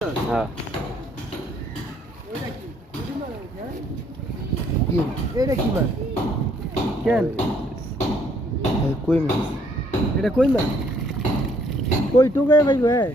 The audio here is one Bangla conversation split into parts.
হ্যাঁ এটা কি মাছ? কেন কই মাছ? এটা কই মাছ? কই তো গায়ে ভাই ভাই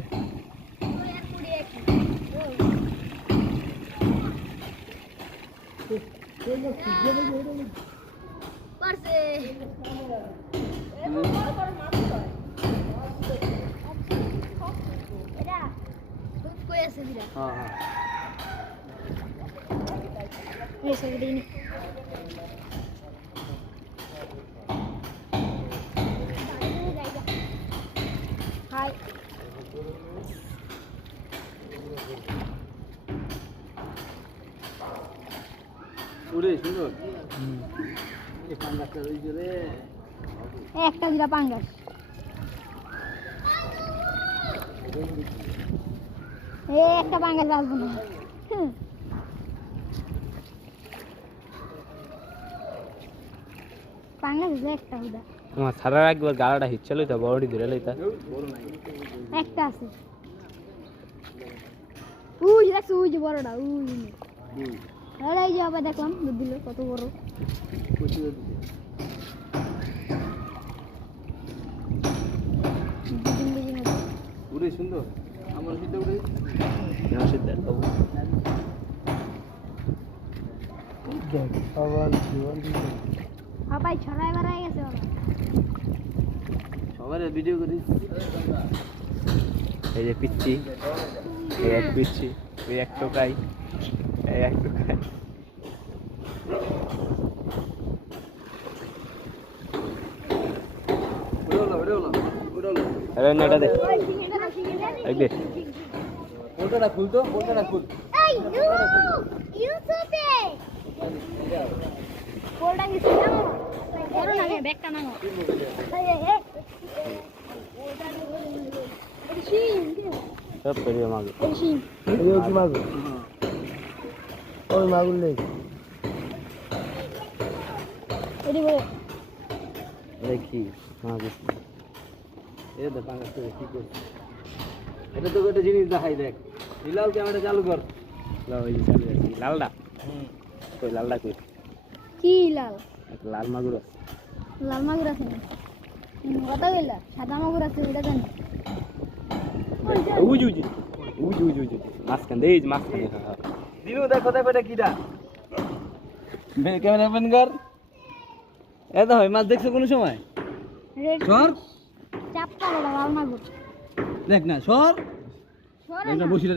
একটা দিলা পাঙ্গাস একটা পাঙ্গাস আসবো না পাঙ্গাস একটা হুদা আমার ছাড়ার একবার গাড়াটা হিচ্ছিল তো বড়ি ধরে লইতা একটা আছে উই দেখছো উই যে বড়টা উই আরে এই যে আবার দেখলাম দুধ দিল কত বড় উড়ে সুন্দর আমার সিদ্ধ উড়ে সবাই ছড়াই বেড়াই গেছে ওরা সবার ভিডিও করি এই যে পিচ্ছি এই এক পিচ্ছি এই এক টোকাই এই এক টোকাই আরে না এটা দে এই দে বোলটা খুল তো বোলটা খুল এই ইউসুফে কোলটা গেছে না বড় না ব্যাগটা নাও এই এই সব পেরিয়ে মাগে এই শিম এই কি মাগো ওই মাগুর নেই এডি বড় দেখি মাগে এ দে পাঙ্গাস করে কি করছিস এটা তো একটা জিনিস দেখাই দেখ নীলাল ক্যামেরা চালু কর লাও এই চালু আছে লালডা কই লালডা কই কি লাল একটা লাল মাগুর আছে লাল মাগুর আছে না কত গেলা সাদা মাগুর আছে ওটা জানি উজ উজ উজ উজ উজ মাছখান দে এই মাছখান দিনু দেখো দেখো এটা কিডা ক্যামেরা ওপেন কর এত হয় মাছ দেখছো কোনো সময় রেড সর চাপটা লাল মাগুর দেখ না সর সরে এটা না বসিলে